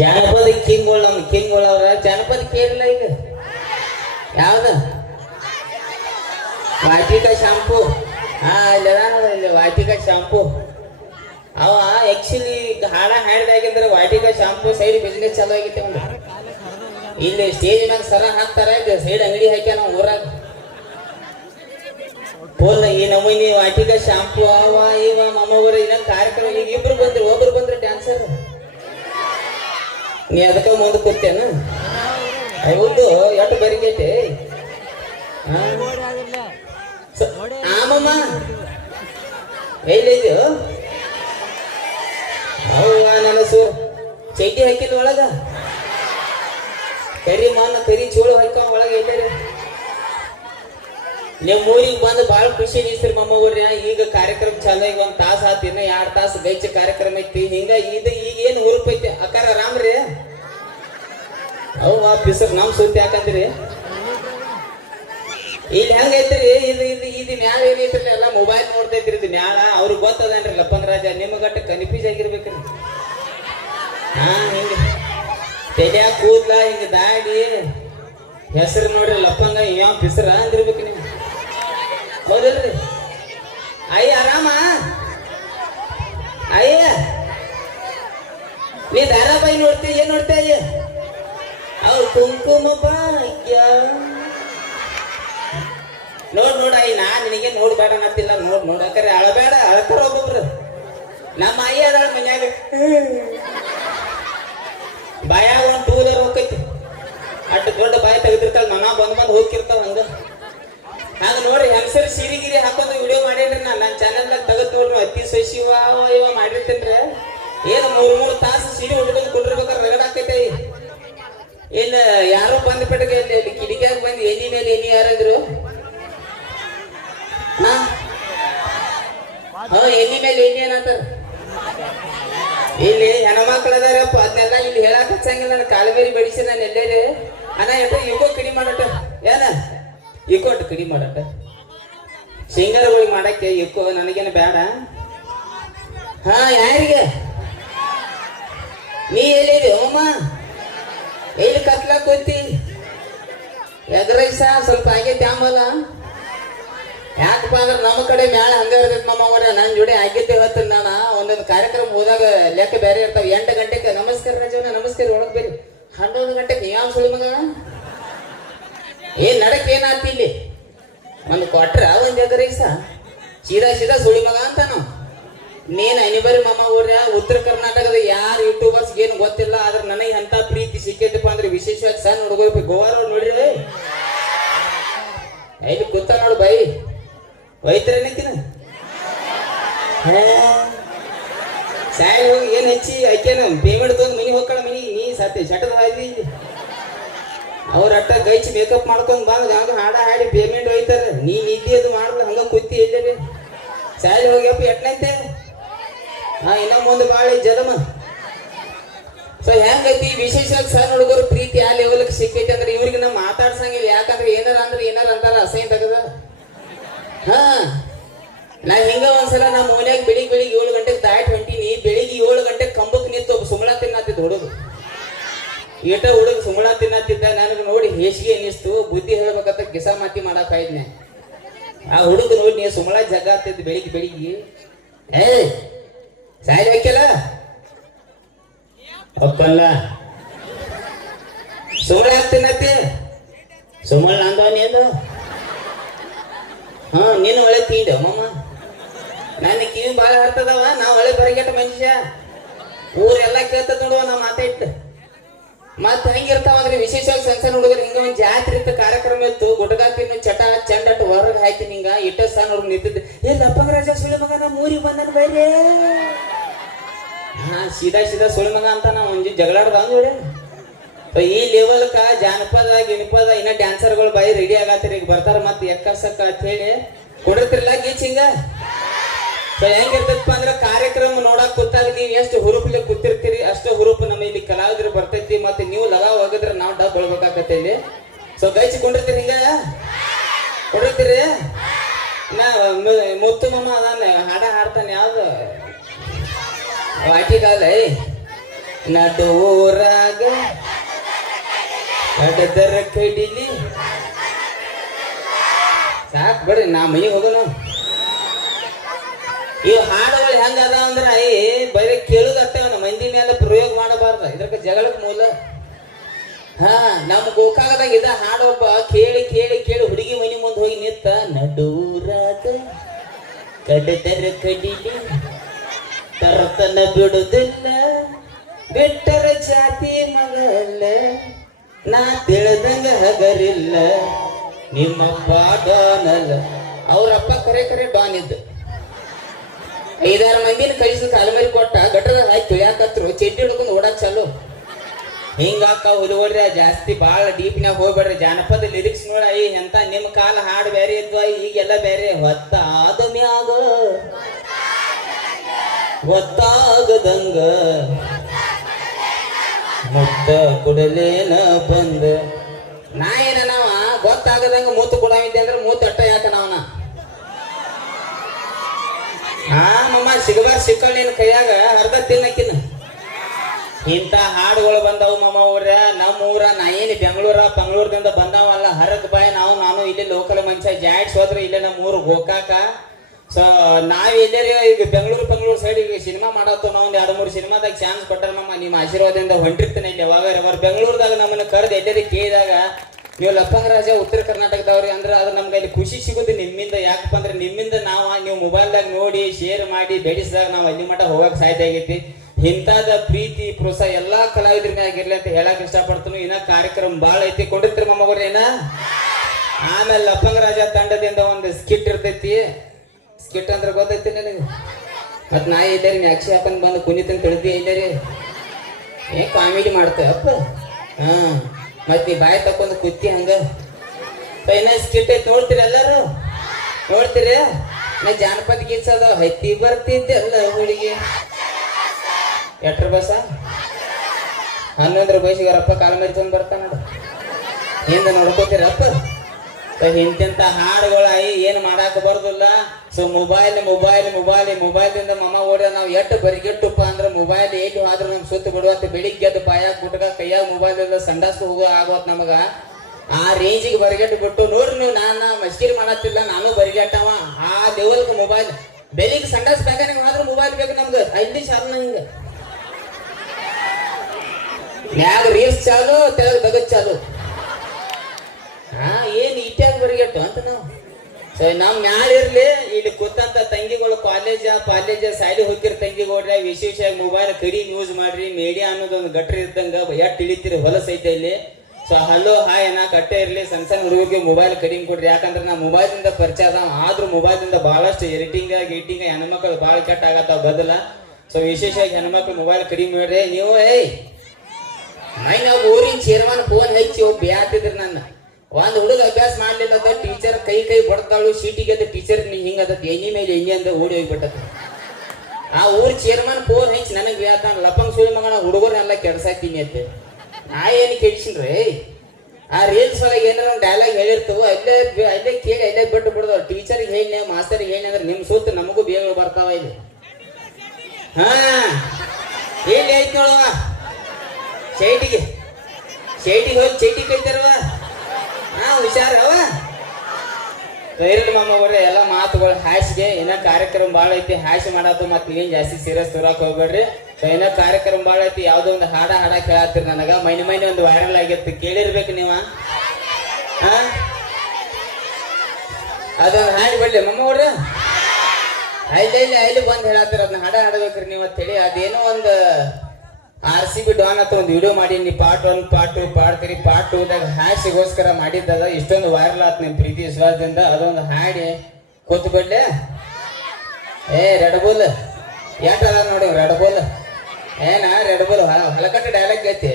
ಜಾನಪದ ಕಿಂಗ್ಗಳು ಅವ್ರ ಜಾನಪದ ಕೇಳಿಲ್ಲ ಈಗ ಯಾವ್ದ ವಾಟಿಕ ಶಾಂಪೂ ಇಲ್ಲಿ ವಾಟಿಕ ಶಾಂಪೂ ಅವ ಆಕ್ಚುಲಿ ಹಾಡ ಹಾಡಿದಾಗಿಂದ್ರೆ ವಾಟಿಕ ಶಾಂಪೂ ಸೈಡ್ ಬಿಸ್ನೆಸ್ ಚಾಲೂ ಆಗಿತ್ತೆ ಒಂದು ಇಲ್ಲಿ ಸ್ಟೇಜ್ ಮ್ಯಾಗ ಸರ ಹಾಕ್ತಾರ ಸೈಡ್ ಅಂಗಡಿ ಹಾಕ್ಯ ನಾವು ಊರಾಗ ಫುಲ್ ಈ ನಮೂನಿ ವಾಟಿಕ ಶಾಂಪೂ ಅವ ಇವ ಮಮ್ಮಗರ ಇನ್ನ ಕಾರ್ಯಕ್ರಮ ಈಗ ಇಬ್ರು ಬಂದ್ರು ಒಬ್ರು ಬಂದ್ರೆ ಡ್ಯಾನ್ಸರ್ ನೀ ಅದಕ್ಕ ಮುಂದೆ ಕೂತೇನ ಹೌದು ಎಷ್ಟು ಬರಿಗೈತೆ ಆಮಮ್ಮ ಎಲ್ಲಿದ್ಯೋ ಅವ್ವ ನನಸು ಚೈಟಿ ಹಾಕಿದ ಒಳಗ ಕರಿ ಚೋಳು ಹಾಕ ಒಳಗೆ ಎಲ್ಲಾರಿ ನಿಮ್ಮ ಊರಿಗೆ ಬಂದು ಭಾಳ ಖುಷಿ ಅನಿಸ್ರಿ ಮಮ್ಮವ್ರ ಈಗ ಕಾರ್ಯಕ್ರಮ ಚಾಲು ಈಗ ಒಂದ್ ತಾಸ ಆತ ಇನ್ನ 2 ತಾಸು ಗೈಚ ಕಾರ್ಯಕ್ರಮ ಐತಿ ಹಿಂಗ ಈಗ ಏನ್ ಹುರುಪ್ ಐತಿ ಅಕ್ಕಾರ ರಾಮ್ರಿ ಅವ್ ಪಿಸರ್ ನಮ್ ಸುದ್ದಿ ಯಾಕಂದ್ರಿ ಇಲ್ಲಿ ಹೆಂಗೈತ್ರಿ ಇದು ನ್ಯಾಳ ಏನೈತ್ರಿ ಎಲ್ಲ ಮೊಬೈಲ್ ನೋಡ್ತೈತ್ರಿ ಇದು ನ್ಯಾಳ ಅವ್ರಿಗೆ ಗೊತ್ತದೇನ್ರಿ ಲಪ್ಪನ್ ರಾಜ ನಿಮಗಟ್ಟ ಕನ್ಫ್ಯೂಸ್ ಆಗಿರ್ಬೇಕ್ರಿ ಹಿಂಗ ತೆಲ್ಯಾಗ ಕೂದ್ಲ ಹಿಂಗ ದಾಡಿ ಹೆಸರು ನೋಡ್ರಿ ಲಪ್ಪಂಗ ಯಾವ ಪಿಸರ ಅಂದಿರ್ಬೇಕು ನೀವು ಹೌದಲ್ರಿ ಅಯ್ಯ ಆರಾಮ ಅಯ್ಯ ನೀ ಧಾರಾಬಾಯಿ ನೋಡ್ತಿ ಏನ್ ನೋಡ್ತಾ ಅಯ್ಯ ಅವ್ರು ಕುಂಕುಮ ಭಾಗ್ಯ ನೋಡ್ ಅಯ್ಯ ನಾ ನಿನಗೆ ನೋಡ್ಬೇಡ ಅನ್ನತ್ತಿಲ್ಲ ನೋಡಕರೆ ಅಳಬೇಡ ಅಳತಾರ ಒಬ್ಬೊಬ್ರು ನಮ್ಮ ಅಯ್ಯ ಅದಾಳ ಮನ್ಯಾಗ ಬಾಯಾಗ ಒಂದು 2 ವೀಲರ್ ಹೋಗ್ತೈತಿ ಅಷ್ಟು ದೊಡ್ಡ ಬಾಯಿ ತೆಗೆದಿರ್ತಾಳ ಮನ ಬಂದ್ ಹೋಗಿರ್ತಾವ ಹಂಗ ಹಂಗ ನೋಡ್ರಿ ಹೆಂಗಸರ್ ಸೀರಿಗಿರಿ ಹಾಕೊಂಡು ವಿಡಿಯೋ ಮಾಡೇನ್ರಿ ನನ್ನ ಚಾನಲ್ದಾಗ ತೆಗೆದ್ ನೋಡ್ರಿ ಅತಿ ಸಸಿವ ಇವ ಮಾಡಿರ್ತೇನ್ರಿ ಏನು 3 ತಾಸು ಸೀರೆ ಹುಡ್ಕೊಂಡು ಕುಂಡಿರ್ಬೇಕಾದ್ರೆ ರಗಡ ಆಕೈತೆ ಏನ್ ಯಾರೋ ಬಂದ ಪೆಟ್ಟಿಗೆ ಅಲ್ಲಿ ಕಿಡಿಕ್ಯಾಗ ಬಂದು ಎಣ್ಣಿ ಮೇಲೆ ಎಣ್ಣಿ ಯಾರಂದ್ರು ಎಣ್ಣಿ ಮೇಲೆ ಎಣ್ಣಿ ಏನಂತಾರ ಇಲ್ಲಿ ಹೆಣ್ಮಕ್ಳು ಅದಾರಪ್ಪ ಅದನ್ನೆಲ್ಲ ಇಲ್ಲಿ ಹೇಳಕ್ ಹಚ್ಚಂಗಿಲ್ಲ ನಾನು ಕಾಲಬೇರಿ ಬಡಿಸಿ ನಾನು ಎಲ್ಲೇ ಅಣ್ಣ ಎಷ್ಟೋ ಇಕೋ ಕಡಿಮೆ ಮಾಡಟ ಏನ ಇಕೋ ಅಟ್ಟು ಕಡಿಮೆ ಮಾಡಟ ಸಿಂಗರ್ಗಳಿಗೆ ಮಾಡಕ್ಕೆ ಇಕೋ ನನಗೇನು ಬೇಡ ಯಾರಿಗೆ ನೀ ಎಲ್ಲಿರಿ ಅಮ್ಮ ಎಲ್ಲಿ ಕತ್ಲಾಕ್ ಕೂತಿ ಎಗ್ರೈಸ ಸ್ವಲ್ಪ ಆಗೈತಿ ಆಮಲ್ಲ ಯಾಕಪ್ಪ ಅಂದ್ರೆ ನಮ್ಮ ಕಡೆ ಮ್ಯಾಳ ಹಂಗ ಇರ್ತೈತಿ ಮಮ್ಮ ಅವ್ರ ನನ್ನ ಜೋಡಿ ಆಗಿದ್ದೆ ಇವತ್ತು ನಾನು ಒಂದೊಂದು ಕಾರ್ಯಕ್ರಮ ಹೋದಾಗ ಲೆಕ್ಕ ಬೇರೆ ಇರ್ತಾವ 8 ಗಂಟೆಗೆ ನಮಸ್ಕಾರ ರಾಜವನ್ನ ನಮಸ್ಕಾರ ಒಳಗ್ ಬೇರೆ 11 ಗಂಟೆಗೆ ಯಾವ ಸುಳಿ ಮಗ ಏನ್ ನಡಕ್ ಏನಾತಿ ಇಲ್ಲಿ ಒಂದು ಕೊಟ್ರ ಒಂದ್ ಎಗ್ರೈಸ ಸೀದಾ ಸುಳಿ ಮಗ ಅಂತ ನಾವು ನೀನ್ ಅನಿಬರಿ ಮಮ್ಮ ಊರ ಉತ್ತರ ಕರ್ನಾಟಕದ ಯಾರು ಯೂಟ್ಯೂಬರ್ಸ್ ಏನು ಗೊತ್ತಿಲ್ಲ ಆದ್ರೆ ನನಗೆ ಅಂತ ಪ್ರೀತಿ ಸಿಕ್ಕೈತಪ್ಪ ಅಂದ್ರೆ ವಿಶೇಷವಾಗಿ ಸಣ್ಣ ಹುಡುಗ ಗೋವಾರ ನೋಡ್ರಿ ಐದು ಗೊತ್ತ ನೋಡು ಬೈ ಒಯ್ತಾರೇನಕ್ಕಿನ ಸಾಯಿ ಹೋಗಿ ಏನ್ ಹೆಚ್ಚಿ ಆಯ್ಕೇನ ಪೇಮೆಂಟ್ ತೊಂದು ಮನಿ ಹೋಗ್ಕಳ ಮನಿ ನೀ ಸತ್ಯ ಶಟದ ಹಾಯ್ದಿ ಅವ್ರ ಅಟ್ಟ ಗೈಚಿ ಮೇಕಪ್ ಮಾಡ್ಕೊಂಡ್ ಬಂದ್ ಹಂಗ ಹಾಡ ಹಾಡಿ ಪೇಮೆಂಟ್ ಒಯ್ತಾರ ನೀ ನಿದ್ದೆ ಅದು ಮಾಡಲ್ಲ ಹಂಗ ಕೂತಿ ಎಲ್ಲೇ ಸಾಯಿ ಹೋಗ್ಯಪ್ಪ ಎಟ್ನಂತೆ ಇನ್ನ ಮುಂದೆ ಬಾಳ ಜಲಮ ಸೊ ಹೆಂಗೈತಿ ವಿಶೇಷವಾಗಿ ಸಣ್ಣ ಹುಡುಗರು ಪ್ರೀತಿ ಆ ಲೆವೆಲ್ಗೆ ಸಿಕ್ಕೈತಿ ಅಂದ್ರೆ ಇವ್ರಿಗೆ ನಾವು ಮಾತಾಡ್ಸಂಗಿಲ್ಲ ಯಾಕಂದ್ರೆ ಏನಾರ ಅಂತಾರ ಅಸಹ್ಯ ತಗದ ನಾ ಹಿಂಗ ಒಂದ್ಸಲ ನಾ ಮೂಲ್ಯಾಗ ಬೆಳಿಗ್ಗೆ 7 ಗಂಟೆಗೆ ದಾಟ್ ಹೊಂಟೀನಿ ಬೆಳಿಗ್ಗೆ 7 ಗಂಟೆಗೆ ಕಂಬಕ್ ನಿಂತು ಸುಮಳ ತಿನ್ನತ್ತಿದ್ದ ಹುಡುಗ ಹುಡುಗ ಸುಮಳ ತಿನ್ನತ್ತಿದ್ದ ನನಗೆ ನೋಡಿ ಹೇಸಿಗೆ ಅನ್ನಿಸ್ತು ಬುದ್ಧಿ ಹೇಳ್ಬೇಕಂತ ಕಿಸಾ ಮಾತಿ ಮಾಡಕ್ ಆಯ್ನೆ ಆ ಹುಡುಗ ನೋಡಿ ನೀ ಸುಮಳ ಜಗ ಆಗ್ತಿದ್ ಬೆಳಿಗ್ಗೆ ಸಾಯಿ ಬೇಕಲ್ಲ ಒಪ್ಪಲ್ಲ ಸುಮಳ ಆಗ್ತೀನತ್ತಿ ಸುಮಳ ಅಂದವನಿ ಅದು ನೀನು ಒಳ್ಳೆ ತೀಂಡ ಮಮ್ಮ ನನ್ನ ಕಿವಿ ಬಾಳ ಹರ್ತದವ ನಾ ಒಳ್ಳೆ ಬರಗೆಟ್ಟ ಮನುಷ್ಯ ಊರೆಲ್ಲ ಕೇಳ್ತದ ನೋಡುವ ನಾ ಮಾತಾಡ್ತ ಮತ್ ಹೆಂಗಿರ್ತಾವ ಅಂದ್ರೆ ವಿಶೇಷವಾಗಿ ಸಣ್ಣ ಹುಡುಗರು ಹಿಂಗ ಒಂದ್ ಜಾತ್ರೆ ಇತ್ತು ಕಾರ್ಯಕ್ರಮ ಇತ್ತು ಗುಟಗ ತಿನ್ನು ಚಟ ಚಂಡ ಅಟ್ಟು ಹೊರಗೆ ಹಾಯ್ತೀನಿ ಹಿಂಗ ಇಟ್ಟ ಸಣ್ಣ ಹುಡುಗ ನಿಂತಿದ್ದೆ ಲಪ್ಪಂಗ ರಾಜ ಸುಳಿ ಮಗ ನಾ ಊರಿಗೆ ಬಂದನ್ ಬೈರೇ ಸೀದಾ ಸುಳಿ ಮಗ ಅಂತ ನಾ ಒಂದ್ ಜಗಳಾಡ್ದ ನೋಡಿ ಈ ಲೆವೆಲ್ಕ ಜಾನಪದ ಗಿನಪದ ಇನ್ನ ಡ್ಯಾನ್ಸರ್ಗಳು ಬಾಯಿ ರೆಡಿ ಆಗತ್ತೀರಿ ಈಗ ಬರ್ತಾರ ಮತ್ ಎಕ್ಕಸಕ್ಕ ಅಂತ ಹೇಳಿ ಕೊಡಿರ್ತಿರ್ಲ ಗೀಚ್ ಹಿಂಗ ಸೊ ಹೆಂಗಿರ್ತೈತಪ್ಪ ಅಂದ್ರ ಕಾರ್ಯಕ್ರಮ ನೋಡಕ್ ಕೂತಾಗ ನೀವ್ ಎಷ್ಟು ಹುರುಪ್ಲಿ ಕೂತಿರ್ತೀರಿ ಅಷ್ಟು ಹುರುಪು ನಮ್ಮ ಇಲ್ಲಿ ಕಲಾವಿದ್ರು ಬರ್ತೈತಿ ಮತ್ತೆ ನೀವು ಲಗ ಹೋಗಿದ್ರೆ ನಾವು ಡಬ್ ಬೆಳ್ಬೇಕಾಗತ್ತೆ ಇಲ್ಲಿ ಸೊ ಗೈಚಿಕೊಂಡಿರ್ತೀರಿ ಹಿಂಗ ಕೊಡಿರ್ತೀರಿ ನಾ ಮುತ್ತು ಮಮ್ಮ ಅದಾನ ಹಾಡ ಹಾಡ್ತಾನೆ ಯಾವ್ದು ವಾಟಿಕಾಲ ನಡುವೂರಾಗ ಕಡದರ ಕಡಿಲಿ ಸಾಕ್ ಬಿಡ್ರಿ ನಾ ಮನೆಗೆ ಹೋಗೋಣ. ಇವ್ ಹಾಡುಗಳು ಹೆಂಗ ಅದ ಅಂದ್ರ ಬರೀ ಕೇಳುದತ್ತವನ ಮಂದಿ ಮೇಲೆ ಪ್ರಯೋಗ ಮಾಡಬಾರ್ದ. ಇದ್ರಕ ಜಗಳಕ್ ಮೂಲ. ಹಾ ನಮ್ ಗೋಕಾಕದಾಗ ಇದ ಹಾಡೊಬ್ಬ ಕೇಳಿ ಕೇಳಿ ಕೇಳಿ ಹುಡುಗಿ ಮನಿ ಮುಂದೆ ಹೋಗಿ ನಿಂತ ನಡುರಾಗ ಕಡದರ ಕಡಿಲಿ ತರತನ ಬಿಡುದಿಲ್ಲ ಬಿಟ್ಟರ ಜಾತಿ ಮಗಲ್ಲ ನಾ ತಿಳಿದಂಗ ಹಗರಿಲ್ಲ ನಿಮ್ಮಪ್ಪ ಡಾನಲ್ಲ. ಅವ್ರಪ್ಪ ಕರೆ ಕರೆ ಡಾನ್ ಇದ್ದ. 5-6 ಮಂದಿನ ಕಳಿಸಿ ಕಾಲಮೇಲೆ ಕೊಟ್ಟ ಗಟ್ಟದ ಹಾಕಿ ತುಳಿಯಾಕತ್ರು. ಚೆಡ್ಡಿ ಹಿಡ್ಕೊಂಡು ಓಡಾಕ್ ಚಾಲು. ಹಿಂಗಾಕ ಹುಡುಗರ್ರಿ ಜಾಸ್ತಿ ಬಾಳ ಡೀಪ್ನ್ಯಾಗ ಹೋಗ್ಬೇಡ್ರಿ. ಜಾನಪದ ಲಿರಿಕ್ಸ್ ನೋಡ ಎಂತ ನಿಮ್ ಕಾಲ ಹಾಡು ಬೇರೆ ಇದ್ವ ಈಗೆಲ್ಲ ಬೇರೆ. ಹೊತ್ತಾದ ಮ್ಯಾಗ ಗೊತ್ತಾಗದಂಗ ಮುತ್ತ ಕುಡಲೇನ ಬಂದ. ನಾ ಏನ ನಾವ ಗೊತ್ತಾಗದಂಗ ಮೂತು ಕೊಡವಿದ್ದೆ ಅಂದ್ರೆ ಮೂತು ಅಟ್ಟ ಯಾಕ ನಾವನ ಮಮ್ಮ ಸಿಗಬಾರ ಸಿಕ್ಕಳ ನಿನ್ ಕೈಯಾಗ ಅರ್ಧ ತಿನ್ನಕಿನ. ಇಂತ ಹಾಡುಗಳು ಬಂದವು ಮಮ್ಮ ಊರ. ನಮ್ಮ ಊರ ನಾ ಏನ್ ಬೆಂಗಳೂರದಿಂದ ಬಂದಾವಲ್ಲ ಹರಕ್ ಬಾಯ್ ನಾನು ಇಲ್ಲಿ ಲೋಕಲ್ ಮನುಷ್ಯ ಜಾಡ್ಸ್ ಹೋದ್ರೆ ಇಲ್ಲೇ ನಮ್ಮ ಊರು ಗೋಕಾಕ. ಸೊ ನಾವ್ ಎಲ್ಲೇ ಈಗ ಬೆಂಗಳೂರು ಸೈಡ್ ಈಗ ಸಿನಿಮಾ ಮಾಡತ್ತವ. ನಾವು ಒಂದ್ 2-3 ಸಿನಿಮಾದಾಗ ಚಾನ್ಸ್ ಕೊಟ್ಟಾರ ಮಮ್ಮ. ನಿಮ್ಮ ಆಶೀರ್ವಾದದಿಂದ ಹೊಂಟಿರ್ತಾನೆ ಇಲ್ಲಿ ಯಾವಾಗ ಅವ್ರ ಬೆಂಗಳೂರದಾಗ ನಮ್ಮನ್ನ ಕರೆದು ಎಲ್ಲರೂ ಕೇಳಿದಾಗ ನೀವು ಲಪ್ಪಂಗ ರಾಜ ಉತ್ತರ ಕರ್ನಾಟಕದವ್ರಿ ಅಂದ್ರೆ ಅದು ನಮ್ಗೆ ಅಲ್ಲಿ ಖುಷಿ ಸಿಗುತ್ತೆ ನಿಮ್ಮಿಂದ. ಯಾಕಪ್ಪ ಅಂದ್ರೆ ನಿಮ್ಮಿಂದ ನೀವು ಮೊಬೈಲ್ದಾಗ ನೋಡಿ ಶೇರ್ ಮಾಡಿ ಬೆಳೆಸಿದಾಗ ನಾವು ಅಲ್ಲಿ ಮಟ್ಟ ಹೋಗಕ್ ಸಾಧ್ಯ ಆಗೈತಿ. ಇಂಥದ ಪ್ರೀತಿ ಪ್ರೋತ್ಸಾಹ ಎಲ್ಲಾ ಕಲಾವಿದ್ರ ಮ್ಯಾಗಿರ್ಲಿ ಅಂತ ಹೇಳಕ್ ಇಷ್ಟಪಡ್ತೀನಿ. ಇನ್ನ ಕಾರ್ಯಕ್ರಮ ಬಾಳ ಐತಿ ಕೊಂಡಿರ್ತೀರಿ ಮಮ್ಮವ್ರ ಏನ. ಆಮೇಲೆ ಲಪ್ಪಂಗ ರಾಜ ತಂಡದಿಂದ ಒಂದು ಸ್ಕಿಟ್ ಇರ್ತೈತಿ. ಸ್ಕಿಟ್ ಅಂದ್ರೆ ಗೊತ್ತೈತಿ ನನಗೆ. ಮತ್ ನಾ ಎಲ್ಲಾರಿ ಮ್ಯಾಕ್ಸಿ ಹಾಕೊಂಡ್ ಬಂದು ಕುಣಿತಂತ ತಿಳಿದಿ ಎಲ್ಲಾರಿ ಕಾಮಿಡಿ ಮಾಡ್ತೇವೆ ಅಪ್ಪ. ಹಾ ಮತ್ ನೀ ಬಾಯಿ ತಕೊಂಡ್ ಕುತ್ತಿ ಹಂಗ ಪೈನ ಸ್ಕಿಟ್ ಐತಿ. ನೋಡ್ತೀರಿ ಎಲ್ಲಾರು ನೋಡ್ತೀರಿ. ನಾ ಜಾನಪದ ಗೀತ ಅದಾವ. ಹತ್ತಿ ಬರ್ತಿದ್ದೆಲ್ಲ ಹುಡುಗಿ ಎಟ್ರ ಬಸ 11 ಬಯಸಿಗೆ ಅವರಪ್ಪ ಕಾಲ ಮೇರಿ ತಂದು ಬರ್ತಾನ ನೋಡು. ಹಿಂದ ನೋಡ್ಕೋತೀರಪ್ಪ. ಇಂತಿಂತ ಹಾಡುಗಳ ಏನ್ ಮಾಡಾಕ ಬರುದಿಲ್ಲ. ಸೊ ಮೊಬೈಲ್ದಿಂದ ಮಮ್ಮ ಓಡ ನಾವು ಎಟ್ಟು ಬರಿಗೆಟ್ಟುಪ್ಪ ಅಂದ್ರೆ ಮೊಬೈಲ್ ಎಲ್ಲಿ ಆದ್ರೂ ನಮ್ ಸುತ್ತ ಬಿಡುವತ್ತ. ಬೆಳಿಗ್ಗೆ ಎದ್ದು ಬಾಯಾಗ ಗುಟ್ಕ ಕೈಯಾಗ ಮೊಬೈಲ್ ಇಲ್ಲ ಸಂಡಾಸ್ ಹೋಗೋ ಆಗೋತ್ ನಮಗ. ಆ ರೇಂಜಿಗೆ ಬರಿಗೆಟ್ಟು ಬಿಟ್ಟು ನೋಡ್ರಿ ನೀವು. ನಾನು ಮಸ್ಕಿರಿ ಮಾಡತ್ತಿಲ್ಲ, ನಾನು ಬರಿಗೆಟ್ಟವ ಆ ಲೆವೆಲ್ಗೆ ಮೊಬೈಲ್. ಬೆಳಿಗ್ಗೆ ಸಂಡಾಸ್ ಬೇಕಾಗ ಮಾತ್ರ ಮೊಬೈಲ್ ಬೇಕು ನಮ್ಗೆ. ಅಲ್ಲಿ ಶಾರ್ನ ಹಿಂಗ ಮ್ಯಾಗ ರೀಲ್ಸ್ ಚಾಲು ತೆಳಗ್ ತಗದ್ ಚಾಲು. ಏನ್ ಇಟ್ಯಾಗ ಬರಿಗೆಟ್ಟು ಅಂತ ನಾವು. ಸೊ ನಮ್ ಮ್ಯಾಲ ಇರ್ಲಿ ಇಲ್ಲಿ ಕೂತಂತ ತಂಗಿಗಳು ಕಾಲೇಜ ಶಾಲೆ ಹೋಗಿರ ತಂಗಿಗೋಡ್ರಿ ವಿಶೇಷ ಮೊಬೈಲ್ ಕಡಿಮೆ ಯೂಸ್ ಮಾಡ್ರಿ. ಮೀಡಿಯಾ ಅನ್ನೋದೊಂದು ಗಟ್ರಿ ಇದ್ದಂಗ ಎಟ್ ಇಳಿತೀರಿ ಹೊಲಸೈತೆ ಇಲ್ಲಿ. ಸೊ ಹಲೋ ಹಾಯ್ ಅನ್ನ ಕಟ್ಟೆ ಇರ್ಲಿ. ಸಣ್ಣ ಹುಡುಗರಿಗೆ ಮೊಬೈಲ್ ಕಡಿಮೆ ಕೊಡ್ರಿ. ಯಾಕಂದ್ರೆ ನಾ ಮೊಬೈಲ್ದಿಂದ ಪರಿಚಯ ಅದ. ಆದ್ರೂ ಮೊಬೈಲ್ದಿಂದ ಬಹಳಷ್ಟು ಎಡಿಟಿಂಗ್ ಹೆಣ್ಮಕ್ಳು ಬಾಳ ಕೆಟ್ಟ ಆಗತ್ತಾವ ಬದಲ. ಸೊ ವಿಶೇಷವಾಗಿ ಹೆಣ್ಮಕ್ಳು ಮೊಬೈಲ್ ಕಡಿಮೆ ಮಾಡ್ರಿ. ನೀವು ನಾವು ಊರಿನ ಚೇರ್ಮನ್ ಫೋನ್ ಹಚ್ಚಿ ಬ್ಯಾತಿದ್ರಿ. ನನ್ನ ಒಂದ್ ಹುಡುಗ ಅಭ್ಯಾಸ ಮಾಡ್ಲಿಲ್ಲ ಟೀಚರ್ ಕೈ ಬಡ್ತಾಳು ಸೀಟಿಗೆ. ಟೀಚರ್ ಹಿಂಗದ ಎಣ್ಣಿ ಮೇಲೆ ಎಣ್ಣೆ ಅಂತ ಓಡಿ ಹೋಗ್ಬಿಟ್ಟದ. ಆ ಊರ್ ಚೇರ್ಮನ್ ಫೋನ್ ಹಚ್ಚಿ ನನಗ್ ಬ್ಯಾತಾನ ಲಪಂಗ್ ಸುಳಿ ಮಗನ ಹುಡುಗರನ್ನೆಲ್ಲ ಕೆಡ್ಸಾಕ್ತೀನಿ ಅಂತ. ನಾ ಏನ್ ಕೆಡಿಸಿನ್ರಿ. ಆ ರೀಲ್ಸ್ ಒಳಗೆ ಏನಾರ ಒಂದು ಡೈಲಾಗ್ ಹೇಳಿರ್ತವು ಅಲ್ಲೇ ಕೇಳಿ ಅಲ್ಲೇ ಬಿಟ್ಟು ಬಿಡದವ್. ಟೀಚರ್ಗೆ ಹೇಳಿ ಮಾಸ್ತರ್ಗೆ ಹೇಳಿ ಅಂದ್ರೆ ನಿಮ್ ಸುತ್ತ ನಮಗೂ ಬೇಗ ಬರ್ತಾವ ಇಲ್ಲಿ. ಹಾ ಎಲ್ಲಿ ಐತ್ ನೋಡುವ ಚೈಟಿಗೆ ಹೋಗಿ ಚೈಟಿ ಕೈತಾರವ. ಹುಷಾರವ ಇರ್ಲಿ ಮಮ್ಮವ್ರೆ. ಎಲ್ಲ ಮಾತುಗಳು ಹಾಸಿಗೆ. ಇನ್ನ ಕಾರ್ಯಕ್ರಮ ಬಾಳ ಐತಿ. ಹಾಸಿ ಮಾಡತ್ತು ಮತ್ ನೀವೇನ್ ಜಾಸ್ತಿ ಸೀರಿಯಸ್ ತೋರಾಕ್ ಹೋಗ್ಬೇಡ್ರಿ. ಸೊ ಇನ್ನ ಕಾರ್ಯಕ್ರಮ ಬಾಳ ಐತಿ. ಯಾವ್ದೋ ಒಂದು ಹಾಡ ಕೇಳತ್ತೀರಿ ನನಗ. ಮೈನೆ ಒಂದು ವೈರಲ್ ಆಗಿತ್ತು ಕೇಳಿರ್ಬೇಕು ನೀವ. ಅದೊಂದು ಹಾಡಿ ಬಿಡ್ಲಿ ಮಮ್ಮವ್ರ. ಅಲ್ಲಿ ಬಂದ್ ಹೇಳತ್ತೀರ ಅದನ್ನ ಹಾಡಬೇಕ್ರಿ ನೀವು ಅಂತ ಹೇಳಿ. ಅದೇನೋ ಒಂದು RCB ಡಾನ್ ಅಂತ ಒಂದು ವಿಡಿಯೋ ಮಾಡಿ ನೀ ಪಾರ್ಟ್ 1 ಪಾರ್ಟ್ 2 ಪಾರ್ಟ್ 3 ಪಾರ್ಟ್ 2ದಾಗ ಹಾಸಿಗೋಸ್ಕರ ಮಾಡಿದ್ದದ. ಇಷ್ಟೊಂದು ವೈರಲ್ ಆತ್ ನಿಮ್ ಪ್ರೀತಿ ವಿಶ್ವಾಸದಿಂದ. ಅದೊಂದು ಹಾಡಿ ಕೂತ್ ಬಿಡ್ಲೆ. ರೆಡ್ ಬುಲ್ ಎಟ್ ಅದ ನೋಡಿ ರೆಡ್ ಬುಲ್. ರೆಡ್ ಬುಲ್ ಹಲಕಟ್ಟ ಡೈಲಾಗ್ ಐತಿ.